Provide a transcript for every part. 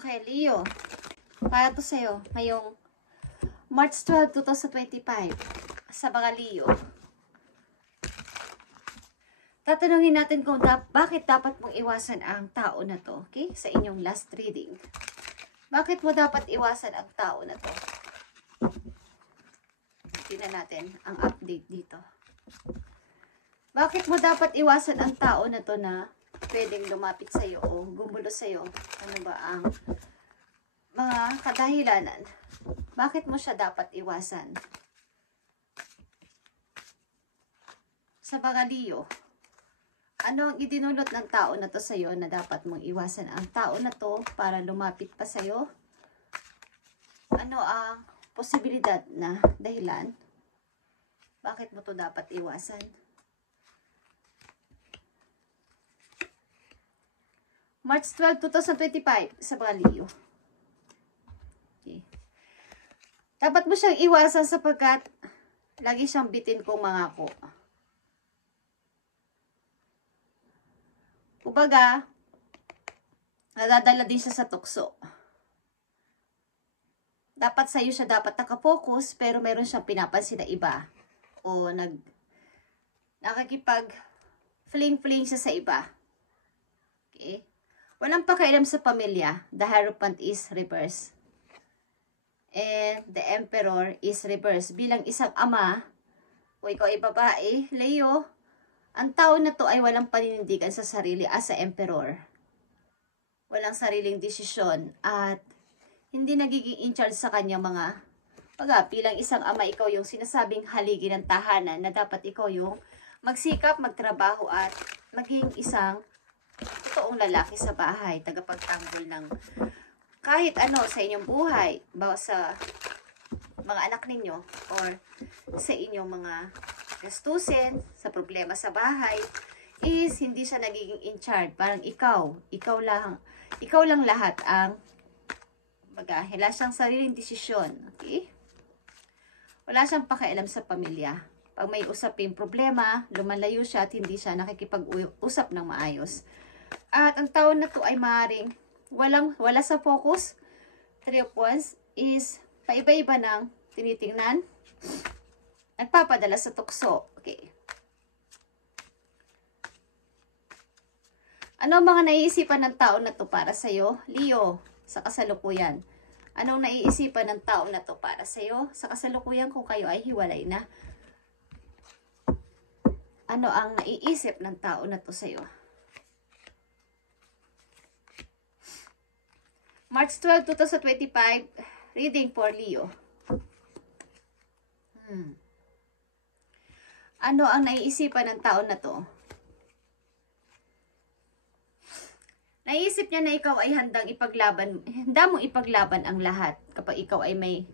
Okay, Leo. Para to sa'yo, ngayong March 12, 2025. Sa mga Leo. Tatanungin natin kung bakit dapat mong iwasan ang tao na to. Okay? Sa inyong last reading. Bakit mo dapat iwasan ang tao na to? Tingnan natin ang update dito. Bakit mo dapat iwasan ang tao na to na pwedeng lumapit sa'yo o gumulo sa'yo? Ano ba ang mga kadahilanan? Bakit mo siya dapat iwasan? Sa mga Leo, ano ang idinulot ng tao na to sa'yo na dapat mong iwasan ang tao na to para lumapit pa sa'yo? Ano ang posibilidad na dahilan? Bakit mo to dapat iwasan? March 12, 2025 sa mga Leo. Okay. Dapat mo siyang iwasan sapagkat lagi siyang bitin kong mangako. Kumbaga, nadadala din siya sa tukso. Dapat sa'yo siya dapat nakapokus, pero meron siyang pinapansin na iba. O nakakipag fling-fling siya sa iba. Okay? Walang pakialam sa pamilya. The Hierophant is reverse. And the Emperor is reverse. Bilang isang ama, o ikaw ay babae, Leo, ang tao na to ay walang paninindigan sa sarili as a Emperor. Walang sariling desisyon at hindi nagiging in charge sa kanya mga bilang isang ama, ikaw yung sinasabing haligi ng tahanan na dapat ikaw yung magsikap, magtrabaho at maging isang totoong lalaki sa bahay, tagapagtanggol ng kahit ano sa inyong buhay, bawa sa mga anak ninyo or sa inyong mga gastusin, sa problema sa bahay, is hindi siya nagiging in charge. Parang ikaw lang lahat ang wala siyang sariling desisyon. Okay? Wala siyang pakialam sa pamilya. Pag may usaping problema, lumalayo siya at hindi siya nakikipag-usap ng maayos. At ang tao na to ay maaaring wala sa focus. 3 of Wands is paiba-iba ng tinitingnan. Nagpapadala sa tukso. Okay. Ano ang mga naiisipan ng tao na to para sa'yo? Leo, sa kasalukuyan. Anong naiisipan ng tao na to para sa'yo? Sa kasalukuyan kung kayo ay hiwalay na. Ano ang naiisip ng tao na to sa'yo? March 12, 2025, reading for Leo. Ano ang naiisipan ng tao na to? Naiisip niya na ikaw ay handa mong ipaglaban ang lahat kapag ikaw ay may,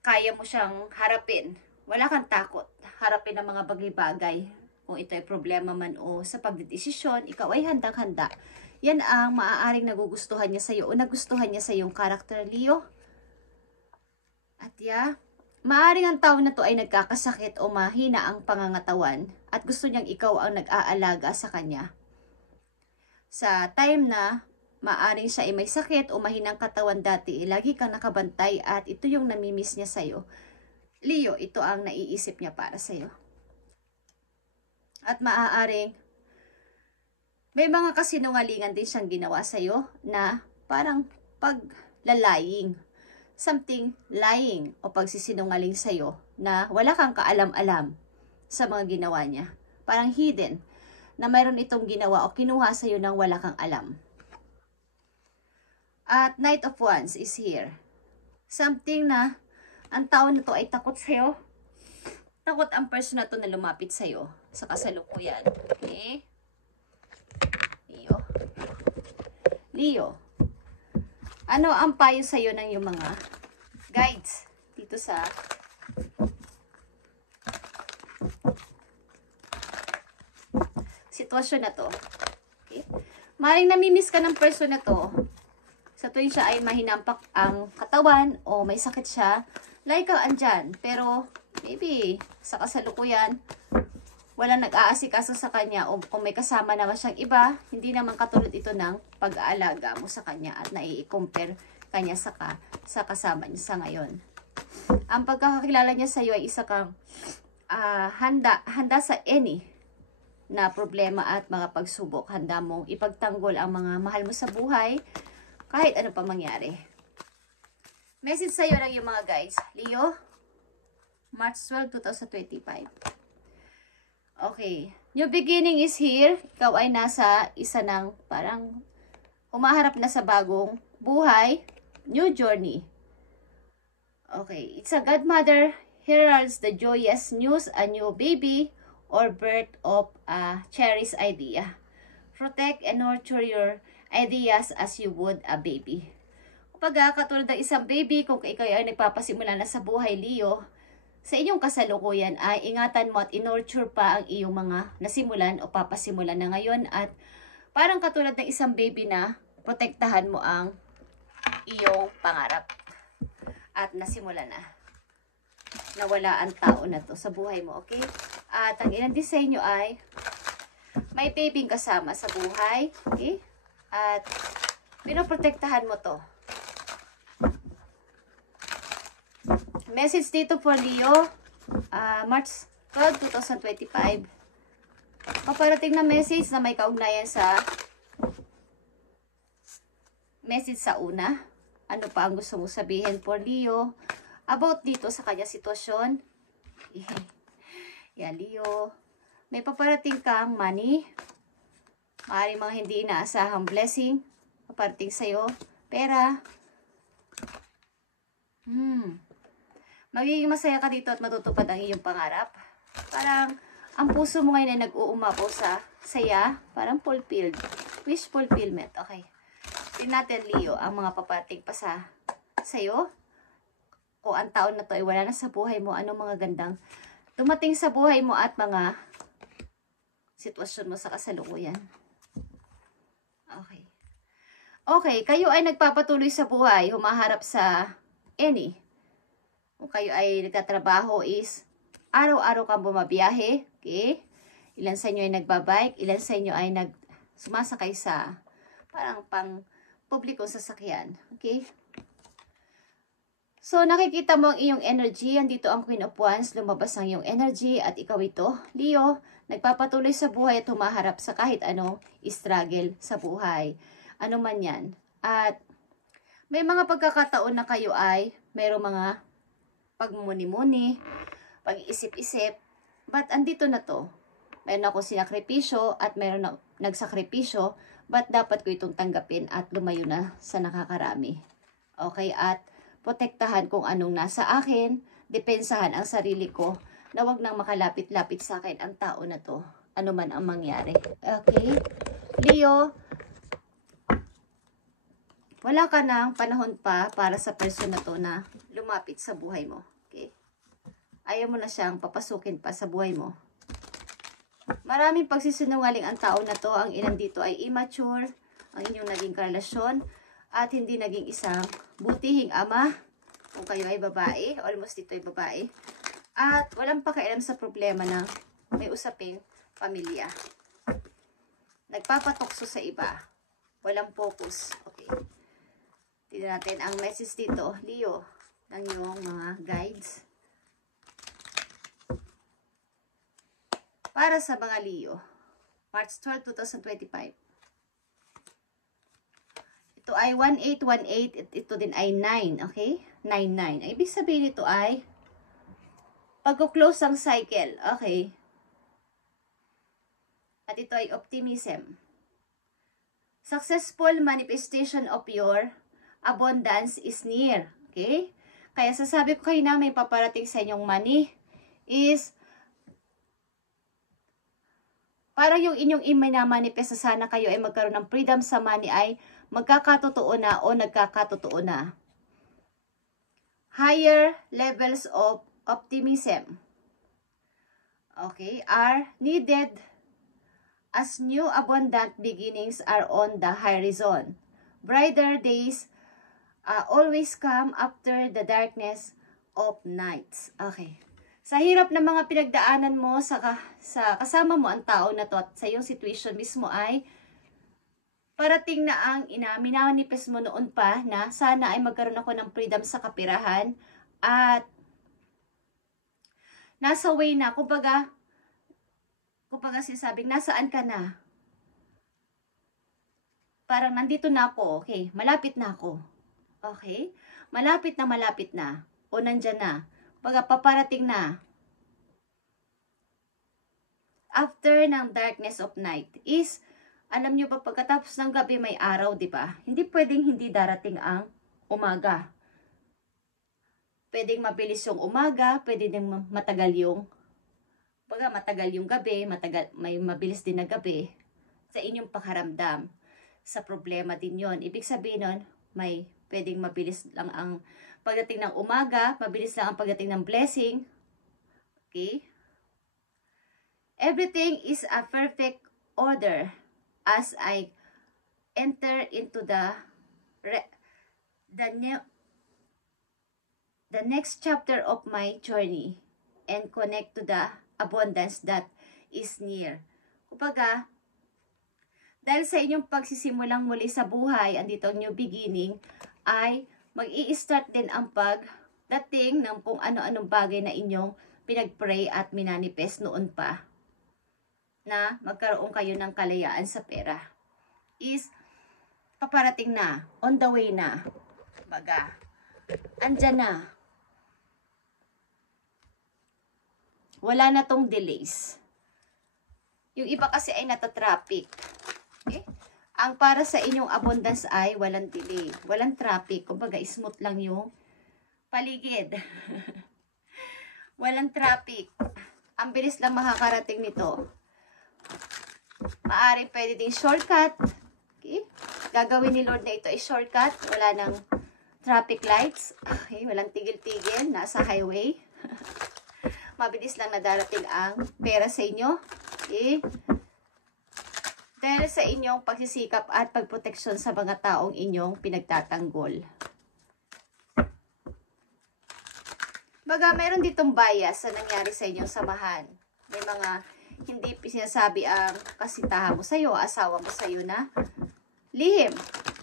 kaya mo siyang harapin. Wala kang takot. Harapin ang mga bagay-bagay. Kung ito ay problema man o sa pagdedesisyon, ikaw ay handang-handa. Yan ang maaaring nagugustuhan niya sa iyo o nagustuhan niya sa iyong karakter, Leo. At maaaring ang tao na to ay nagkakasakit o mahina ang pangangatawan at gusto niyang ikaw ang nag-aalaga sa kanya. Sa time na maaaring siya ay may sakit o mahinang katawan dati, lagi kang nakabantay at ito yung namimiss niya sa iyo. Leo, ito ang naiisip niya para sa iyo. At maaaring may mga kasinungalingan din siyang ginawa sa iyo na parang paglalaying. Something lying o pagsisinungaling sa iyo na wala kang kaalam-alam sa mga ginawa niya. Parang hidden na mayroon itong ginawa o kinuha sa iyo nang wala kang alam. At Knight of Wands is here. Something na ang tao na to ay takot sa iyo. Takot ang person na to na lumapit sa iyo sa kasalukuyan. Okay? Leo, ano ang payo sa iyo ng iyong mga guides dito sa sitwasyon na to? Okay? Maring namimiss ka ng person na to sa tuwing siya ay mahinampak ang katawan o may sakit siya, like ka andyan. Pero maybe sa kasalukuyan, walang nag-aasikaso sa kanya o kung may kasama naman siyang iba, hindi naman katulad ito ng pag-aalaga mo sa kanya at nai-compare kanya sa kasama niya sa ngayon. Ang pagkakakilala niya sa iyo ay isa kang handa sa any na problema at mga pagsubok. Handa mong ipagtanggol ang mga mahal mo sa buhay kahit ano pa mangyari. Message sa iyo ng iyong mga guys. Leo, March 12, 2025. Okay. New beginning is here. Ikaw ay nasa isa ng parang humaharap na sa bagong buhay. New journey. Okay. It's a godmother heralds the joyous news, a new baby or birth of a cherished idea. Protect and nurture your ideas as you would a baby. Kapag katulad ng isang baby, kung ikaw ay nagpapasimula na sa buhay, Leo, sa inyong kasalukuyan ay ingatan mo at in-nurture pa ang iyong mga nasimulan o papasimulan na ngayon. At parang katulad ng isang baby na protektahan mo ang iyong pangarap. At nasimula na. Nawala ang tao na to sa buhay mo, okay? At ang ilang disenyo ay may babying kasama sa buhay, okay? At pinoprotektahan mo to. Message dito for Leo, March 12, 2025. Paparating na message na may kaugnayan sa message sa una. Ano pa ang gusto mo sabihin for Leo about dito sa kanya sitwasyon? Yeah, Leo. May paparating kang money. Maaaring mga hindi inaasahang blessing. Paparating sa'yo. Pera. Magiging masaya ka dito at matutupad ang iyong pangarap. Parang ang puso mo ngayon ay nag-uumapaw sa saya. Parang fulfilled. Wish fulfillment. Okay. Tingnan natin, Leo, ang mga paparating pa sa'yo. O ang taon na to ay wala na sa buhay mo. Anong mga gandang dumating sa buhay mo at mga sitwasyon mo sa kasalukuyan. Okay. Okay, kayo ay nagpapatuloy sa buhay. Humaharap sa any. Kung kayo ay nagtatrabaho is araw-araw kang bumabiyahe. Okay? Ilan sa inyo ay nagbabike. Ilan sa inyo ay sumasakay sa parang pang publikong sasakyan. Okay? So, nakikita mo ang iyong energy. Andito ang Queen of Wands. Lumabas ang iyong energy. At ikaw ito, Leo, nagpapatuloy sa buhay at humaharap sa kahit anong struggle sa buhay. Ano man yan. At may mga pagkakataon na kayo ay mayroong mga pagmumuni-muni, pag-isip-isip. But andito na to. Mayroon ako sinakripisyo at mayroon na nagsakripisyo. But dapat ko itong tanggapin at lumayo na sa nakakarami. Okay? At protektahan kung anong nasa akin, depensahan ang sarili ko, na wag nang makalapit-lapit sa akin ang tao na to, ano man ang mangyari. Okay? Leo, wala ka ng panahon pa para sa person na to na lumapit sa buhay mo. Okay? Ayaw mo na siyang papasukin pa sa buhay mo. Maraming pagsisinungaling ang tao na to. Ang ilan dito ay immature, ang inyong naging karelasyon, at hindi naging isang butihing ama. Kung kayo ay babae, almost dito ay babae. At walang pakialam sa problema na may usaping pamilya. Nagpapatukso sa iba. Walang focus. Okay. Tignan natin ang message dito, Leo, ng iyong mga guides. Para sa mga Leo, March 12, 2025. Ito ay 1818, ito din ay 9, okay? 99. Ibig sabihin ito ay pag-close ang cycle, okay? At ito ay optimism. Successful manifestation of your abundance is near. Okay? Kaya sasabi ko kayo na may paparating sa inyong money is parang yung inyong iminamanifest na sana kayo ay magkaroon ng freedom sa money ay magkakatotoo na o nagkakatotoo na. Higher levels of optimism, okay, are needed as new abundant beginnings are on the horizon. Brighter days always come after the darkness of nights. Okay. Sa hirap ng mga pinagdaanan mo sa kasama mo ang tao na to at sa iyong situation mismo ay parating na ang minamanifest mo noon pa na sana ay magkaroon ako ng freedom sa kapirahan at nasa way na, kumbaga sinasabing, nasaan ka na? Parang nandito na ako, okay, malapit na ako. Okay? Malapit na. O nandyan na. Kumbaga, paparating na. After ng darkness of night is, alam nyo ba, pagkatapos ng gabi may araw, di ba? Hindi pwedeng hindi darating ang umaga. Pwedeng mabilis yung umaga, pwede din matagal yung gabi, may mabilis din na gabi sa inyong pakaramdam. Sa problema din yon. Ibig sabihin nun, may pwedeng mabilis lang ang pagdating ng umaga, mabilis lang ang pagdating ng blessing. Okay? Everything is a perfect order as I enter into the next chapter of my journey and connect to the abundance that is near. Kumbaga, dahil sa inyong pagsisimulang muli sa buhay, andito ang new beginning, ay mag-i-start din ang pagdating ng kung ano-anong bagay na inyong pinag-pray at minanifest noon pa na magkaroon kayo ng kalayaan sa pera. Is paparating na, on the way na. Baga, andyan na. Wala na tong delays. Yung iba kasi ay natatraffic. Okay? Ang para sa inyong abundance ay walang delay, walang traffic. Kumbaga, smooth lang yung paligid. Walang traffic. Ang bilis lang makakarating nito. Maaring pwede ding shortcut. Okay? Gagawin ni Lord na ito ay shortcut. Wala nang traffic lights. Okay? Walang tigil-tigil. Nasa highway. Mabilis lang nadarating ang pera sa inyo. Okay? Dahil sa inyong pagsisikap at pagproteksyon sa mga taong inyong pinagtatanggol. Baga, mayroon ditong bias sa nangyari sa inyong samahan. May mga hindi sinasabi ang kasitahan mo sa'yo, asawa mo sa'yo na lihim.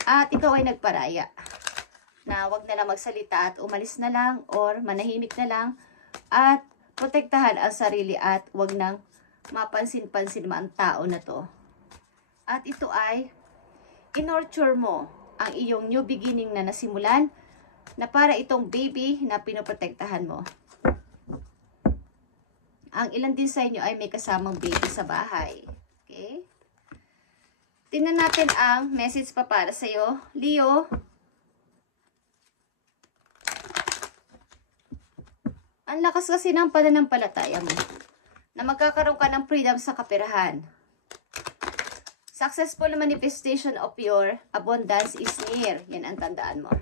At ikaw ay nagparaya. Na wag na lang magsalita at umalis na lang or manahimik na lang. At protektahan ang sarili at wag nang mapansin-pansin mo ang tao na to. At ito ay in-nurture mo ang iyong new beginning na nasimulan na para itong baby na pinoprotektahan mo. Ang ilan din sa inyo ay may kasamang baby sa bahay. Okay? Tingnan natin ang message pa para sa iyo, Leo. Ang lakas kasi ng pananampalataya mo na magkakaroon ka ng freedom sa kaperahan. Successful manifestation of your abundance is near. Yan ang tandaan mo.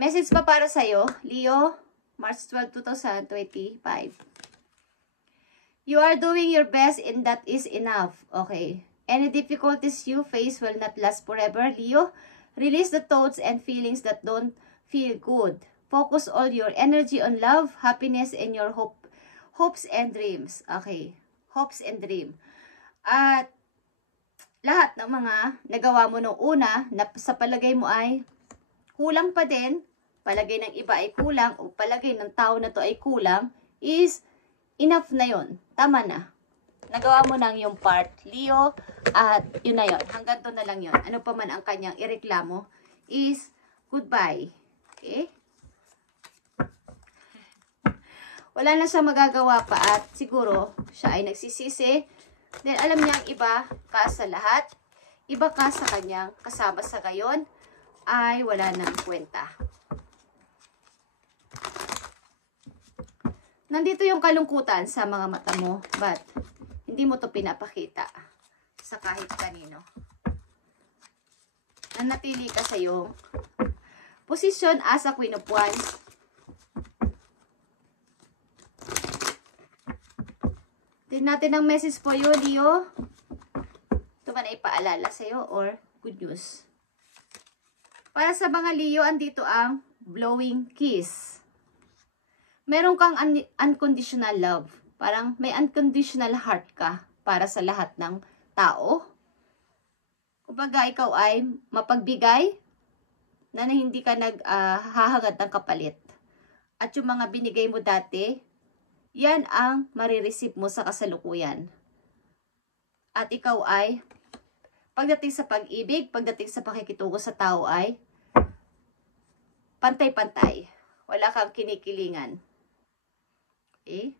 Message pa para sa iyo, Leo, March 12, 2025. You are doing your best and that is enough. Okay. Any difficulties you face will not last forever, Leo. Release the thoughts and feelings that don't feel good. Focus all your energy on love, happiness, and your hopes and dreams. Okay. Hopes and dream. At lahat ng mga nagawa mo nung una na sa palagay mo ay kulang pa din, palagay ng iba ay kulang o palagay ng tao na to ay kulang, is enough na yon. Tama na. Nagawa mo nang yung part, Leo, at yun na yon. Hanggang doon na lang yon. Ano pa man ang kanyang ireklamo is goodbye. Okay? Wala na siya magagawa pa at siguro siya ay nagsisisi. Then alam niya ang iba ka sa lahat, iba ka sa kanyang kasama sa gayon ay wala nang kwenta. Nandito yung kalungkutan sa mga mata mo, but hindi mo to pinapakita sa kahit kanino. Nanatili ka sa iyong posisyon as a Queen of Wands. Tignan natin ang message for you, Leo. Ito ba na ipaalala sa'yo or good news? Para sa mga Leo, andito ang blowing kiss. Meron kang unconditional love. Parang may unconditional heart ka para sa lahat ng tao. Kumbaga, ikaw ay mapagbigay na hindi ka naghahangad ng kapalit. At yung mga binigay mo dati, yan ang marireceive mo sa kasalukuyan. At ikaw ay, pagdating sa pag-ibig, pagdating sa pakikitungo sa tao ay, pantay-pantay. Wala kang kinikilingan. Okay?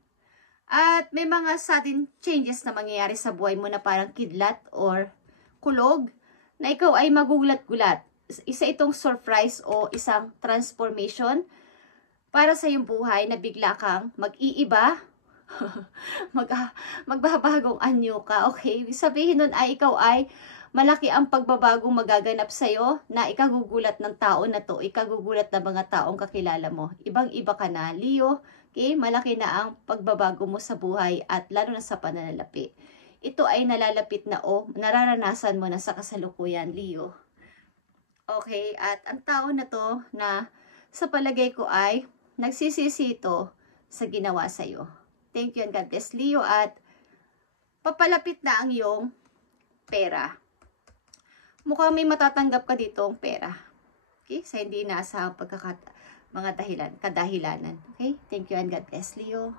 At may mga sudden changes na mangyayari sa buhay mo na parang kidlat or kulog na ikaw ay magugulat-gulat. Isa itong surprise o isang transformation para sa iyong buhay na bigla kang mag-iiba, magbabagong anyo ka, okay? Sabihin nun ay ikaw ay malaki ang pagbabagong magaganap sa'yo na ikagugulat ng tao na to, ikagugulat ng mga taong kakilala mo. Ibang-iba ka na, Leo. Okay? Malaki na ang pagbabago mo sa buhay at lalo na sa pananalapi. Ito ay nalalapit na o nararanasan mo na sa kasalukuyan, Leo. Okay? At ang tao na to na sa palagay ko ay nagsisisi ito sa ginawa sa'yo. Thank you and God bless, Leo. At papalapit na ang iyong pera. Mukhang may matatanggap ka dito ang pera. Okay? Sa hindi nasa mga kadahilanan. Okay? Thank you and God bless, Leo.